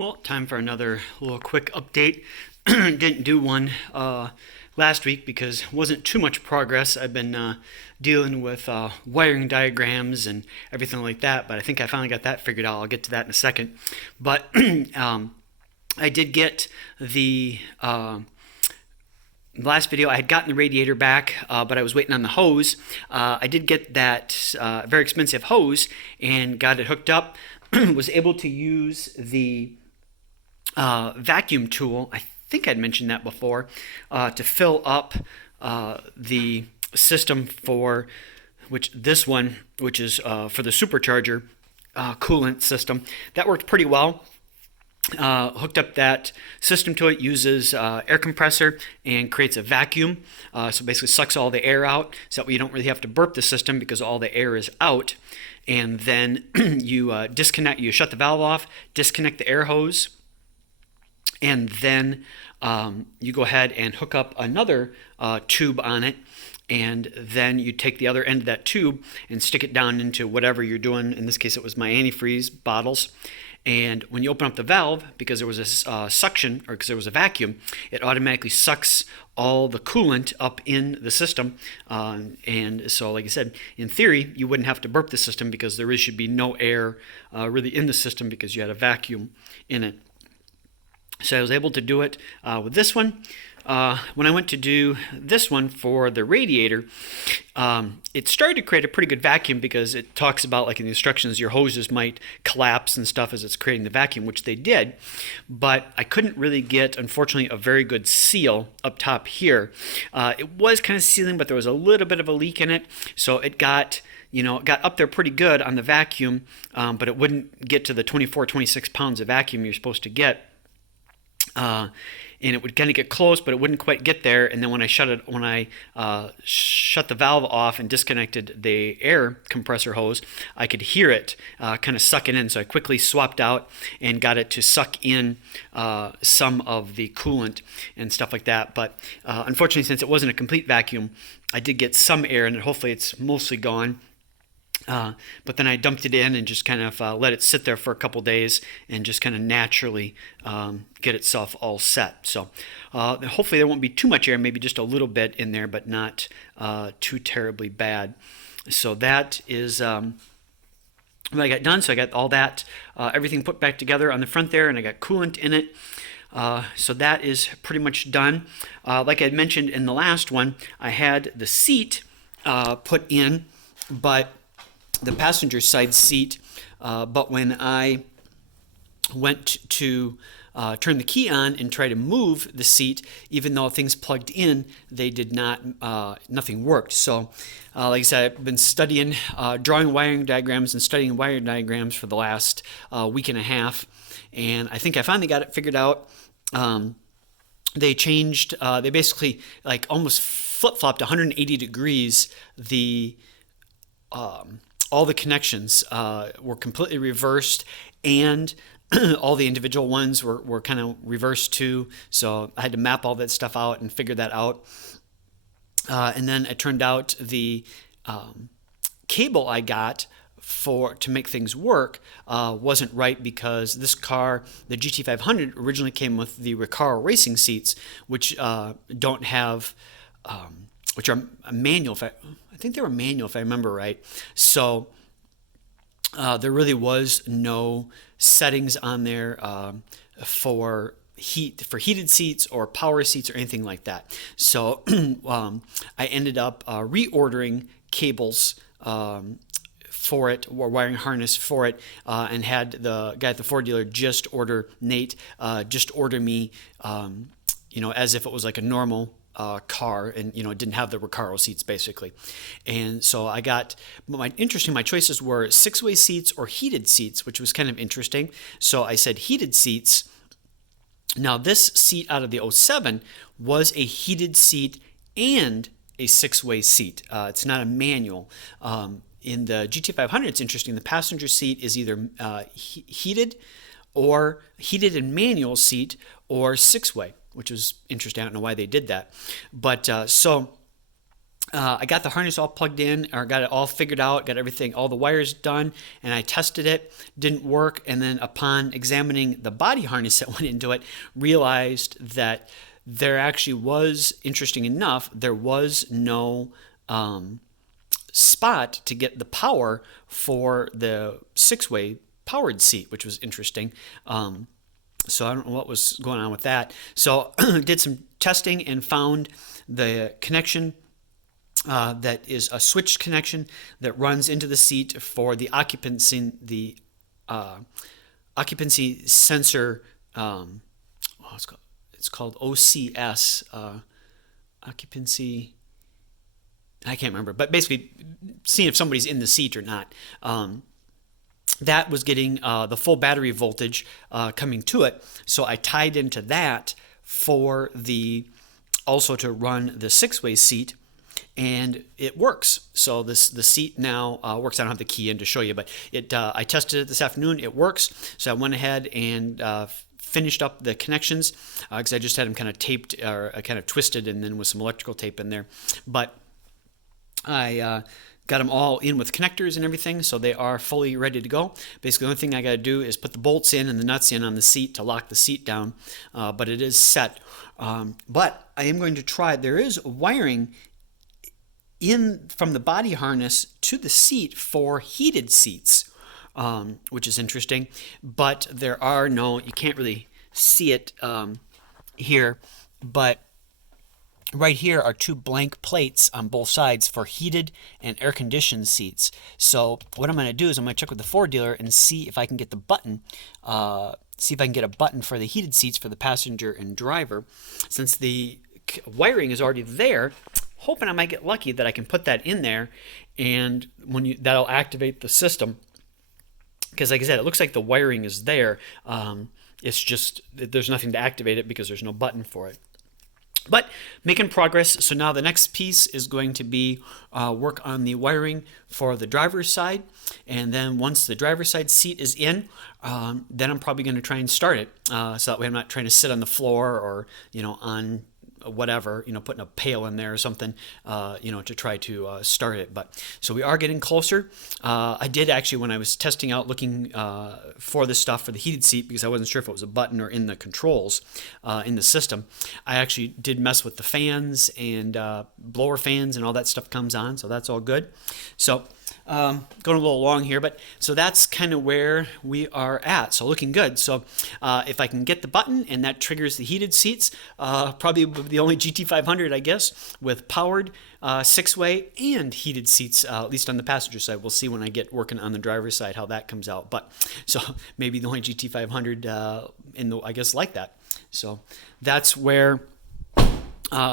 Well, time for another little quick update. Didn't do one last week because it wasn't too much progress. I've been dealing with wiring diagrams and everything like that, but I think I finally got that figured out. I'll get to that in a second. But I did get the last video. I had gotten the radiator back, but I was waiting on the hose. I did get that very expensive hose and got it hooked up. Was able to use the vacuum tool. I think I'd mentioned that before, to fill up the system for which is for the supercharger coolant system. That worked pretty well. Hooked up that system to it, uses air compressor and creates a vacuum. So basically sucks all the air out, so that you don't really have to burp the system because all the air is out. And then you you shut the valve off, disconnect the air hose, and then you go ahead and hook up another tube on it, and then you take the other end of that tube and stick it down into whatever you're doing. In this case, it was my antifreeze bottles. And when you open up the valve, because there was a suction, or because there was a vacuum, it automatically sucks all the coolant up in the system. And so, like I said, in theory, you wouldn't have to burp the system because there should be no air really in the system because you had a vacuum in it. So I was able to do it with this one. When I went to do this one for the radiator, it started to create a pretty good vacuum because it talks about, like in the instructions, your hoses might collapse and stuff as it's creating the vacuum, which they did. But I couldn't really get, unfortunately, a very good seal up top here. It was kind of sealing, but there was a little bit of a leak in it. So it got up there pretty good on the vacuum, but it wouldn't get to the 24, 26 pounds of vacuum you're supposed to get. And it would kind of get close, but it wouldn't quite get there. And then when I shut the valve off and disconnected the air compressor hose, I could hear it kind of sucking in. So I quickly swapped out and got it to suck in some of the coolant and stuff like that. But unfortunately, since it wasn't a complete vacuum, I did get some air in it. Hopefully, it's mostly gone. But then I dumped it in and just kind of let it sit there for a couple days and just kind of naturally get itself all set. So hopefully there won't be too much air, maybe just a little bit in there, but not too terribly bad. So that is what I got done. So I got all that, everything put back together on the front there, and I got coolant in it. So that is pretty much done. Like I had mentioned in the last one, I had the seat put in, but the passenger side seat, but when I went to turn the key on and try to move the seat, even though things plugged in, they did not, nothing worked. So, like I said, I've been studying, drawing wiring diagrams and studying wiring diagrams for the last week and a half, and I think I finally got it figured out. They basically like almost flip-flopped 180 degrees all the connections were completely reversed, and all the individual ones were kind of reversed too. So I had to map all that stuff out and figure that out. And then it turned out the cable I got to make things work wasn't right, because this car, the GT500, originally came with the Recaro racing seats, which don't have, which are manual. I think they were manual if I remember right. So there really was no settings on there for heated seats or power seats or anything like that. So I ended up reordering cables for it, or wiring harness for it, and had the guy at the Ford dealer just order me, as if it was like a normal car, and it didn't have the Recaro seats basically. And so I got my choices were 6-way seats or heated seats, which was kind of interesting. So I said heated seats. Now this seat out of the '07 was a heated seat and a 6-way seat. It's not a manual. In the GT500, it's interesting. The passenger seat is either heated and manual seat, or 6-way, which was interesting. I don't know why they did that. But so I got the harness all plugged in, or got it all figured out, got everything, all the wires done, and I tested it. Didn't work, and then upon examining the body harness that went into it, realized that there actually was, interesting enough, there was no spot to get the power for the six-way powered seat, which was interesting. So I don't know what was going on with that. So did some testing and found the connection that is a switched connection that runs into the seat for the occupancy sensor. It's called OCS, occupancy. I can't remember, but basically seeing if somebody's in the seat or not. That was getting the full battery voltage coming to it, so I tied into that for also to run the six-way seat, and it works. So the seat now works. I don't have the key in to show you, but I tested it this afternoon. It works. So I went ahead and finished up the connections because I just had them kind of taped or kind of twisted, and then with some electrical tape in there. But I got them all in with connectors and everything, so they are fully ready to go. Basically, the only thing I got to do is put the bolts in and the nuts in on the seat to lock the seat down, but it is set. But I am going to try. There is wiring in from the body harness to the seat for heated seats, which is interesting. But there are you can't really see it here, but right here are two blank plates on both sides for heated and air-conditioned seats. So what I'm going to do is I'm going to check with the Ford dealer and see if I can get the button, get a button for the heated seats for the passenger and driver. Since the wiring is already there, hoping I might get lucky that I can put that in there, and that'll activate the system. Because like I said, it looks like the wiring is there. It's just there's nothing to activate it because there's no button for it. But making progress. So now the next piece is going to be work on the wiring for the driver's side. And then once the driver's side seat is in, then I'm probably going to try and start it. So that way I'm not trying to sit on the floor or, on whatever, putting a pail in there or something, to try to start it. But so we are getting closer. I did actually, when I was testing out, looking for this stuff for the heated seat, because I wasn't sure if it was a button or in the controls in the system, I actually did mess with the fans and blower fans and all that stuff comes on. So that's all good. So going a little long here, but so that's kind of where we are at. So looking good. So if I can get the button and that triggers the heated seats, probably the only GT500, I guess, with powered six-way and heated seats, at least on the passenger side. We'll see when I get working on the driver's side how that comes out. But so maybe the only GT500 I guess like that. So that's where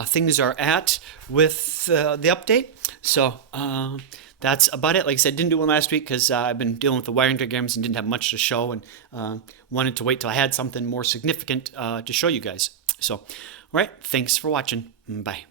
things are at with the update. So that's about it. Like I said, didn't do one last week because I've been dealing with the wiring diagrams and didn't have much to show, and wanted to wait till I had something more significant to show you guys. So, all right, thanks for watching. Bye.